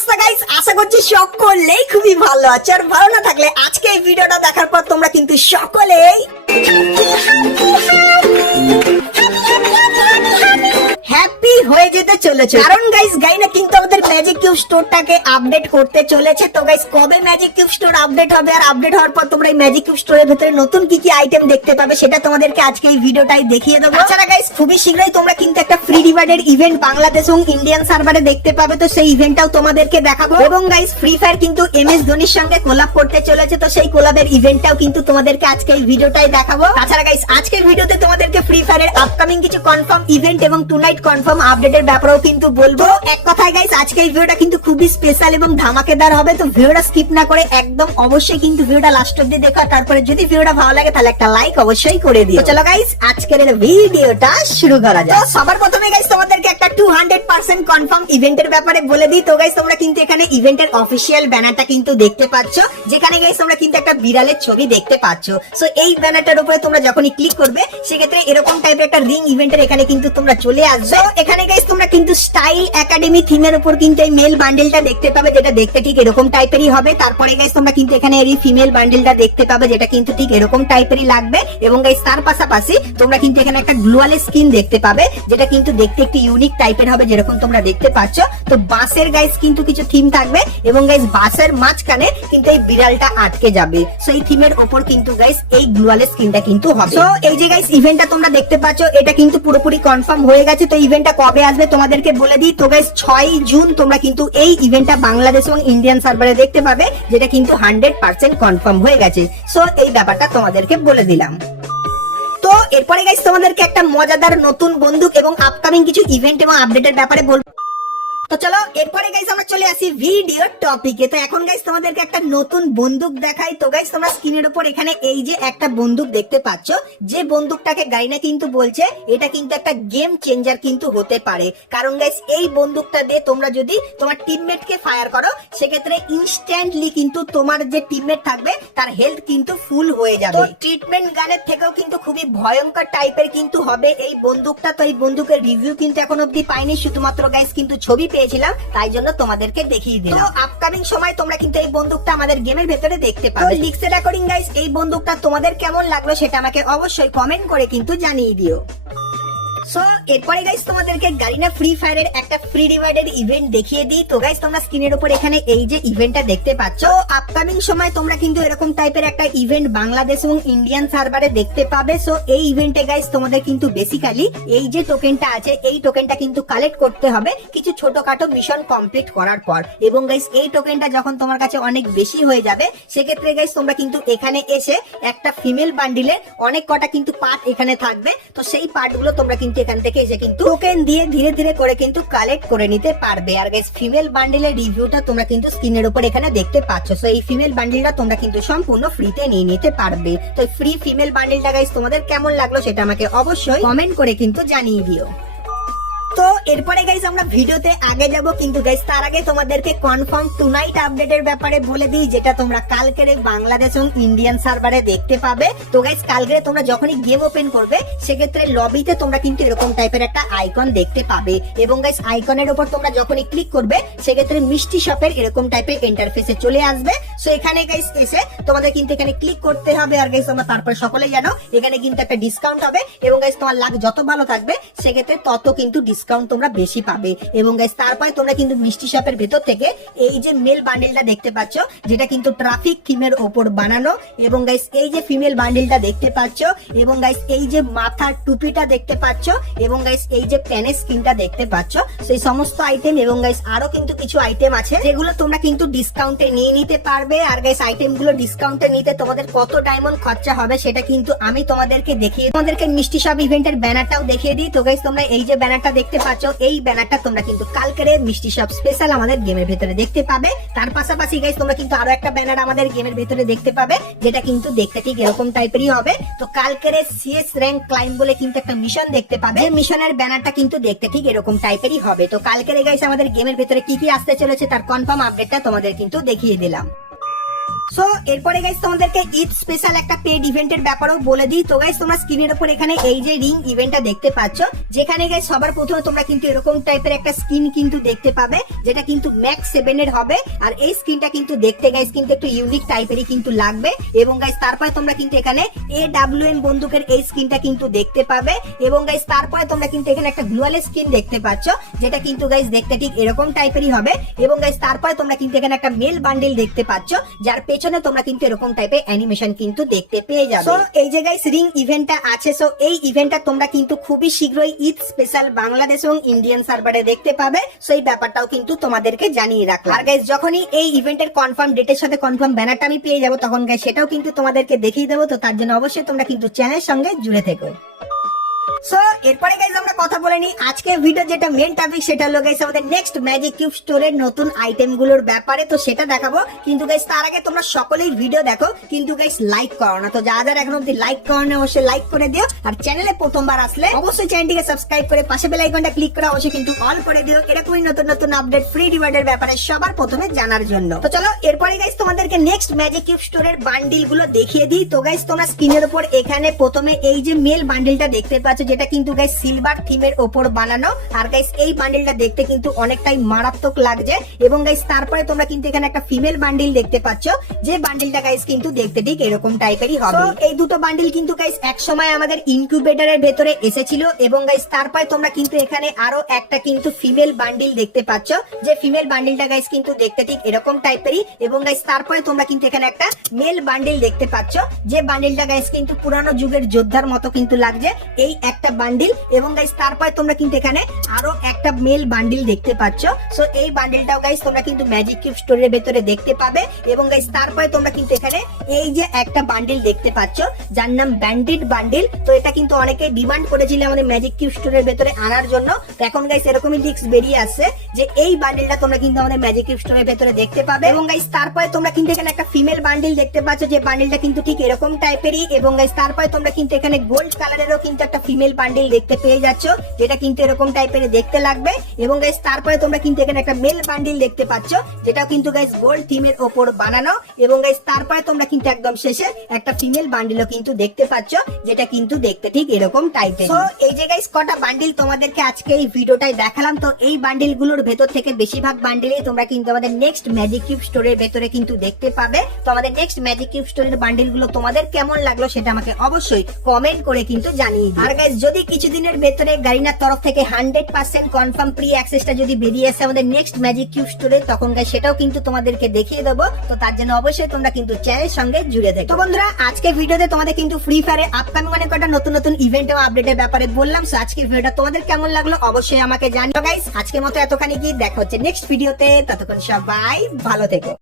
অবস্থা গাইস? আশা করছি সকলেই খুবই ভালো আছে। আর ভালো না থাকলে আজকে এই ভিডিওটা দেখার পর তোমরা কিন্তু সকলেই হ্যাপি হয়ে যেতে চলেছে, কারণ গাইস গাইনা কিন্তু আমাদের ম্যাজিক কিউব স্টোরটাকে আপডেট করতে চলেছে। তো গাইস কবে ম্যাজিক কিউব স্টোর আপডেট হবে আর আপডেট হওয়ার পর তোমরা এই ম্যাজিক কিউব স্টোরের ভিতরে নতুন কি কি আইটেম দেখতে পাবে সেটা তোমাদেরকে আজকে এই ভিডিওটাই দেখিয়ে দেবো। তাছাড়া গাইস খুবই শীঘ্রই তোমরা কিন্তু একটা ফ্রি রিওয়ার্ডের ইভেন্ট বাংলাদেশ এবং ইন্ডিয়ান সার্ভারে দেখতে পাবে, তো সেই ইভেন্টটাও তোমাদেরকে দেখাবো। এবং গাইস ফ্রি ফায়ার কিন্তু এমএস ধোনির সঙ্গে কোলাব করতে চলেছে, তো সেই কোলাবের ইভেন্টটাও কিন্তু তোমাদেরকে আজকে এই ভিডিওটাই দেখাবো। তাছাড়া গাইস আজকের ভিডিওতে তোমাদেরকে ফ্রি ফায়ারের আপকামিং কিছু কনফার্ম ইভেন্ট এবং টু নাইট কনফার্ম আপডেটের ব্যাপারেও কিন্তু বলবো। এক কথায় গাইস আজকে এই ভিডিওটা কিন্তু খুবই স্পেশাল এবং ধামাকেদার হবে, তো ভিডিওটা স্কিপ না করে একদম অবশ্যই কিন্তু ভিডিওটা লাস্ট অবধি দেখো। তারপরে যদি ভিডিওটা ভালো লাগে তাহলে একটা লাইক অবশ্যই করে দিও। চলো গাইস আজকের এই ভিডিওটা শুরু করা যাক। তো সবার প্রথমে গাইস তোমাদেরকে একটা 200% কনফার্ম ইভেন্টের ব্যাপারে বলে দিই। তো গাইস তোমরা কিন্তু এখানে ইভেন্টের অফিশিয়াল ব্যানারটা কিন্তু দেখতে পাচ্ছ, যেখানে গাইস তোমরা কিন্তু একটা বিড়ালের ছবি দেখতে পাচ্ছ। সো এই ব্যানারটার উপরে তোমরা যখনই ক্লিক করবে সেক্ষেত্রে এরকম টাইপের একটা রিং ইভেন্টের এখানে কিন্তু তোমরা চলে আসবে। এখানে গাইস তোমরা কিন্তু স্টাইল একাডেমি থিমের উপর কিন্তু এই মেল বান্ডেলটা দেখতে পাবে, যেটা দেখতে ঠিক এরকম টাইপেরই হবে। তারপরে গাইস তোমরা কিন্তু এখানে এই ফিমেল বান্ডেলটা দেখতে পাবে, যেটা কিন্তু ঠিক এরকম টাইপেরই লাগবে। এবং গাইস তার পাশাপাশি তোমরা কিন্তু এখানে একটা গ্লোয়াল স্কিন দেখতে পাবে, যেটা কিন্তু দেখতে একটু ইউনিক টাইপের হবে, যেরকম তোমরা দেখতে পাচ্ছ। তো বাসের গাইস কিন্তু কিছু থিম থাকবে এবং গাইস বাসের মাঝখানে কিন্তু এই বিড়ালটা আটকে যাবে। সো এই থিমের উপর কিন্তু গাইস এই গ্লোয়াল স্কিনটা কিন্তু হবে। সো এই যে গাইস ইভেন্টটা তোমরা দেখতে পাচ্ছ এটা কিন্তু পুরোপুরি কনফার্ম হয়ে গেছে। তো ইভেন্টটা কবে আসবে তোমাদেরকে বলে দিই। তো গাইস 6 জুন তোমরা কিন্তু এই ইভেন্টটা বাংলাদেশ এবং ইন্ডিয়ান সার্ভারে দেখতে পাবে, যেটা কিন্তু 100% কনফার্ম হয়ে গেছে। সো এই ব্যাপারটা তোমাদেরকে বলে দিলাম। তো এরপরে গাইস তোমাদেরকে একটা মজাদার নতুন বন্দুক এবং আপকামিং কিছু ইভেন্ট এবং আপডেটের ব্যাপারে বলবো। তো চলো এরপরে গাইস আমরা চলে আসি ভিডিও টপিকে। তো এখন গাইস তোমাদেরকে একটা নতুন বন্দুক দেখাই। তো গাইস তোমরা স্ক্রিনের উপর এখানে এই যে একটা বন্দুক দেখতে পাচ্ছ, যে বন্দুকটাকে গাইনা কিন্তু বলছে এটা কিন্তু একটা গেম চেঞ্জার কিন্তু হতে পারে। কারণ গাইস এই বন্দুকটা দিয়ে তোমরা যদি তোমার টিমমেটকে ফায়ার করো সেক্ষেত্রে ইনস্ট্যান্টলি কিন্তু তোমার যে টিমমেট থাকবে তার হেলথ কিন্তু ফুল হয়ে যাবে। তো ট্রিটমেন্ট গানের থেকেও কিন্তু খুবই ভয়ঙ্কর টাইপের কিন্তু হবে এই বন্দুকটা। তো এই বন্দুকের রিভিউ কিন্তু এখন অব্দি পাইনি, শুধুমাত্র গাইস কিন্তু ছবি পেয়েছিলাম, তাই জন্য তোমাদেরকে দেখিয়ে দিলাম। তো আপকামিং সময় তোমরা কিন্তু এই বন্দুকটা আমাদের গেমের ভেতরে দেখতে পাবে। লিক্সের অ্যাকর্ডিং গাইস এই বন্দুকটা তোমাদের কেমন লাগলো সেটা আমাকে অবশ্যই কমেন্ট করে কিন্তু জানিয়ে দিও। সো এরপরে গাইস তোমাদেরকে গারিনা ফ্রি ফায়ারের একটা ফ্রি রিওয়ার্ডের ইভেন্ট দেখিয়ে দিই। তো গাইস তোমরা স্ক্রিনের উপর এখানে এই যে ইভেন্টটা দেখতে পাচ্ছ, আপকামিং সময় তোমরা কিন্তু এরকম টাইপের একটা ইভেন্ট বাংলাদেশ এবং ইন্ডিয়ান সার্ভারে দেখতে পাবে। সো এই ইভেন্টে গাইস তোমাদের কিন্তু বেসিক্যালি এই যে টোকেনটা আছে এই টোকেনটা কিন্তু কালেক্ট করতে হবে কিছু ছোটখাটো মিশন কমপ্লিট করার পর। এবং গাইস এই টোকেনটা যখন তোমার কাছে অনেক বেশি হয়ে যাবে সেক্ষেত্রে গাইস তোমরা কিন্তু এখানে এসে একটা ফিমেল বান্ডিলের অনেক কটা কিন্তু পার্ট এখানে থাকবে। তো সেই পার্টগুলো তোমরা কিন্তু এখান থেকে এসে কিন্তু টোকেন দিয়ে ধীরে ধীরে করে কিন্তু কালেক্ট করে নিতে পারবে। আর গাইস ফিমেল বান্ডেলের রিভিউটা তোমরা কিন্তু স্ক্রিনের উপর এখানে দেখতে পাচ্ছ। সো এই ফিমেল বান্ডেলটা তোমরা কিন্তু সম্পূর্ণ ফ্রিতে নিয়ে নিতে পারবে। তো ফ্রি ফিমেল বান্ডেলটা গাইস তোমাদের কেমন লাগলো সেটা আমাকে অবশ্যই কমেন্ট করে কিন্তু জানিয়ে দিও। তো এরপরে গাইস আমরা ভিডিওতে আগে যাব, কিন্তু গাইস তার আগে তোমাদেরকে কনফার্ম টু নাইট আপডেটের ব্যাপারে বলে দিই, যেটা তোমরা কালকের বাংলাদেশ এবং ইন্ডিয়ান সার্ভারে দেখতে পাবে। তো গাইস কালকে তোমরা যখনই গেম ওপেন করবে সেক্ষেত্রে লবিতে তোমরা কিন্তু এরকম টাইপের একটা আইকন দেখতে পাবে। এবং গাইস আইকনের উপর তোমরা যখনই ক্লিক করবে সেক্ষেত্রে মিষ্টি শপের এরকম টাইপের ইন্টারফেসে চলে আসবে। সো এখানে গাইস এসে তোমাদের কিন্তু এখানে ক্লিক করতে হবে। আর গাইস তোমরা তারপর সকলেই জানো এখানে কিন্তু একটা ডিসকাউন্ট হবে এবং গাইস তোমার লাক যত ভালো থাকবে সেক্ষেত্রে তত কিন্তু ডিসকাউন্ট তোমরা বেশি পাবে। এবং গাইস তারপরে তোমরা কিন্তু মিষ্টি শপের ভেতর থেকে এই যে মেল বান্ডেলটা দেখতে পাচ্ছ, যেটা কিন্তু ট্রাফিক থিমের উপর বানানো। এবং গাইস এই যে ফিমেল বান্ডেলটা দেখতে পাচ্ছ, এবং গাইস এই যে মাথার টুপিটা দেখতে পাচ্ছ, এবং গাইস এই যে প্যানের স্কিনটা দেখতে পাচ্ছ, সেই সমস্ত আইটেম এবং গাইস আরো কিন্তু কিছু আইটেম আছে যেগুলো তোমরা কিন্তু ডিসকাউন্টে নিয়ে নিতে পারবে। আর গাইস আইটেমগুলো ডিসকাউন্টে নিতে তোমাদের কত ডায়মন্ড খরচা হবে সেটা কিন্তু আমি তোমাদেরকে দেখিয়ে তোমাদেরকে মিষ্টি শপ ইভেন্টের ব্যানারটাও দেখিয়ে দিই। তো গাইস তোমরা এই যে ব্যানারটা দেখতে পাচ্ছ, এই ব্যানারটা তোমরা কিন্তু কালকের মিষ্টি শপ স্পেশাল আমাদের গেমের ভেতরে দেখতে পাবে। তার পাশাপাশি গাইস তোমরা কিন্তু আরো একটা ব্যানার আমাদের গেমের ভেতরে দেখতে পাবে, যেটা কিন্তু দেখতে ঠিক এরকম টাইপেরই হবে। তো কালকের সিএস র্যাঙ্ক ক্লাইম্ব বলে কিন্তু একটা মিশন দেখতে পাবে, মিশনের ব্যানারটা কিন্তু দেখতে ঠিক এরকম টাইপেরই হবে। তো কালকের গাইস আমাদের গেমের ভেতরে কি কি আসতে চলেছে তার কনফার্ম আপডেটটা তোমাদের কিন্তু দেখিয়ে দিলাম। সো এরপরে গাইস তোমাদেরকে ঈদ স্পেশাল একটা পেড ইভেন্টের ব্যাপারেও বলে দিই। তো গাইস তোমরা স্ক্রিনের উপর এখানে এই যে রিং ইভেন্টটা দেখতে পাচ্ছ, যেখানে গাইস সবার প্রথমে তোমরা কিন্তু এরকম টাইপের একটা স্কিন কিন্তু দেখতে পাবে, যেটা কিন্তু ম্যাক্স 7 এর হবে। আর এই স্কিনটা কিন্তু দেখতে গাইস কিন্তু একটু ইউনিক টাইপেরই কিন্তু লাগবে। এবং গাইস তারপরে তোমরা কিন্তু এখানে AWM বন্দুকের এই স্কিনটা কিন্তু দেখতে পাবে। এবং গাইস তারপরে তোমরা কিন্তু এখানে একটা গ্লুয়াল স্কিন দেখতে পাচ্ছ, যেটা কিন্তু গাইস দেখতে ঠিক এরকম টাইপেরই হবে। এবং গাইস তারপরে তোমরা কিন্তু এখানে একটা মেল বান্ডেল দেখতে পাচ্ছ, যার পেছনে তোমরা কিন্তু এরকম টাইপের অ্যানিমেশন কিন্তু দেখতে পেয়ে যাবে। সো এই যে গাইস রিং ইভেন্টটা আছে, সো এই ইভেন্টটা তোমরা কিন্তু খুবই শীঘ্রই ঈদ স্পেশাল বাংলাদেশ এবং ইন্ডিয়ান সার্ভারে দেখতে পাবে। সো এই ব্যাপারটাও কিন্তু তোমাদেরকে জানিয়ে রাখলাম। আর গাইস যখনই এই ইভেন্টের কনফার্ম ডেটের সাথে কনফার্ম ব্যানারটা আমি পেয়ে যাবো, তখন গাইস সেটাও কিন্তু তোমাদেরকে দেখিয়ে দেবো। তো তার জন্য অবশ্যই তোমরা কিন্তু চ্যানেলের সঙ্গে জুড়ে থেকো। সো এরপরে গাইস আমরা কথা বলে নিই আজকে ভিডিও যেটা মেন টপিক, সেটা হলো গাইস আমাদের নেক্সট ম্যাজিক কিউব স্টোরের নতুন আইটেম গুলোর ব্যাপারে। তো সেটা দেখাবো, কিন্তু গাইস তার আগে তোমরা সকলেই ভিডিও দেখো, কিন্তু গাইস লাইক করো না। তো যারা যারা এখন অব্দি লাইক করো না, অবশ্যই লাইক করে দিও। আর চ্যানেলে প্রথমবার আসলে অবশ্যই চ্যানেলটিকে সাবস্ক্রাইব করে পাশে বেল আইকনটা ক্লিক করে অবশ্যই কিন্তু অল করে দিও, এরকমই নতুন নতুন আপডেট ফ্রি রিওয়ার্ডের ব্যাপারে সবার প্রথমে জানার জন্য। তো চলো এরপরে গাইস তোমাদেরকে নেক্সট ম্যাজিক কিউব স্টোরের বান্ডিল গুলো দেখিয়ে দিই। তো গাইস তোমরা স্ক্রিনের উপর এখানে প্রথমে এই যে মেল বান্ডিলটা দেখতে পাচ্ছ, যেটা কিন্তু গাইস সিলভার থিমের উপর বানানো। আর গাইস এই বান্ডিলটা দেখতে কিন্তু অনেকটাই মারাত্মক লাগছে। এবং গাইস তারপরে তোমরা কিন্তু এখানে একটা ফিমেল বান্ডিল দেখতে পাচ্ছ, যে বান্ডিলটা গাইস কিন্তু দেখতে ঠিক এরকম টাইপেরই হবে। এই দুটো বান্ডিল কিন্তু গাইস এক সময় আমাদের ইনকিউবেটরের ভেতরে এসেছিল। এবং গাইস তারপরে তোমরা কিন্তু এখানে আরো একটা কিন্তু ফিমেল বান্ডিল দেখতে পাচ্ছ, যে ফিমেল বান্ডিলটা গাইস কিন্তু দেখতে ঠিক এরকম টাইপেরই। এবং গাইস তারপরে তোমরা কিন্তু এখানে একটা মেল বান্ডিল দেখতে পাচ্ছ, যে বান্ডিলটা গাইস কিন্তু পুরানো যুগের যোদ্ধার মতো কিন্তু লাগছে, এই একটা বান্ডিল। এবং গাইস তারপরে তোমরা কিন্তু এখানে আরো একটা মেল বান্ডিল দেখতে পাচ্ছ। সো এই বান্ডিলটাও গাইস তোমরা কিন্তু ম্যাজিক কিউব স্টোরের ভেতরে দেখতে পাবে। এবং গাইস তারপরে তোমরা কিন্তু এখানে এই যে একটা বান্ডিল দেখতে পাচ্ছ, যার নাম ব্যান্ডিড বান্ডিল। তো এটা কিন্তু অনেকে ডিমান্ড করেছিল আমাদের ম্যাজিক কিউব স্টোরের ভেতরে আনার জন্য। তো এখন গাইস এরকমই লিক্স বেরিয়ে আসছে যে এই বান্ডিলটা তোমরা কিন্তু আমাদের ম্যাজিক কিউব স্টোরের ভেতরে দেখতে পাবে। এবং গাইস তারপরে তোমরা কিন্তু এখানে একটা ফিমেল বান্ডিল দেখতে পাচ্ছ, যে বান্ডিলটা কিন্তু ঠিক এরকম টাইপেরই। এবং গাইস তারপরে তোমরা কিন্তু এখানে গোল্ড কালারেরও কিন্তু একটা ফিমেল বান্ডিল দেখতে পেয়ে যাচ্ছ, যেটা কিন্তু এরকম টাইপের দেখতে লাগবে। এবং গাইস তারপরে তোমরা কিন্তু এখানে একটা মেল বান্ডিল দেখতে পাচ্ছ, যেটাও কিন্তু গাইস গোল্ড থিমের উপর বানানো। এবং গাইস তারপরে তোমরা কিন্তু একদম শেষে একটা ফিমেল বান্ডিলও কিন্তু দেখতে পাচ্ছ, যেটা কিন্তু দেখতে ঠিক এরকম টাইপের। তো এই যে গাইস কটা বান্ডিল তোমাদেরকে আজকে এই ভিডিওটাই দেখালাম। তো এই বান্ডিল গুলোর ভেতর থেকে বেশিরভাগ বান্ডিলই তোমরা কিন্তু আমাদের নেক্সট ম্যাজিক কিউব স্টোরের ভেতরে কিন্তু দেখতে পাবে। তো আমাদের নেক্সট ম্যাজিক কিউব স্টোরের বান্ডিল গুলো তোমাদের কেমন লাগলো সেটা আমাকে অবশ্যই কমেন্ট করে কিন্তু জানিয়ে দিও। আর গাইস যদি কিছুদিনের ভেতরে গারিনার তরফ থেকে 100% কনফার্ম প্রি অ্যাক্সেসটা যদি বেরিয়ে আসে আমাদের নেক্সট ম্যাজিক কিউব স্টোরে, তখন গাইস সেটাও কিন্তু তোমাদেরকে দেখিয়ে দেবো। তো তার জন্য অবশ্যই তোমরা কিন্তু চ্যানেলের সঙ্গে জুড়ে দেখো। তো বন্ধুরা আজকে ভিডিওতে তোমাদের কিন্তু ফ্রি ফায়ারে আপকামিং অনেক কটা নতুন নতুন ইভেন্ট এবং আপডেটের ব্যাপারে বললাম। সো আজকের ভিডিওটা তোমাদের কেমন লাগলো অবশ্যই আমাকে জানিও গাইস। আজকের মতো এতখানি কি, দেখা হচ্ছে নেক্সট ভিডিওতে, ততক্ষণ সবাই ভালো থেকো।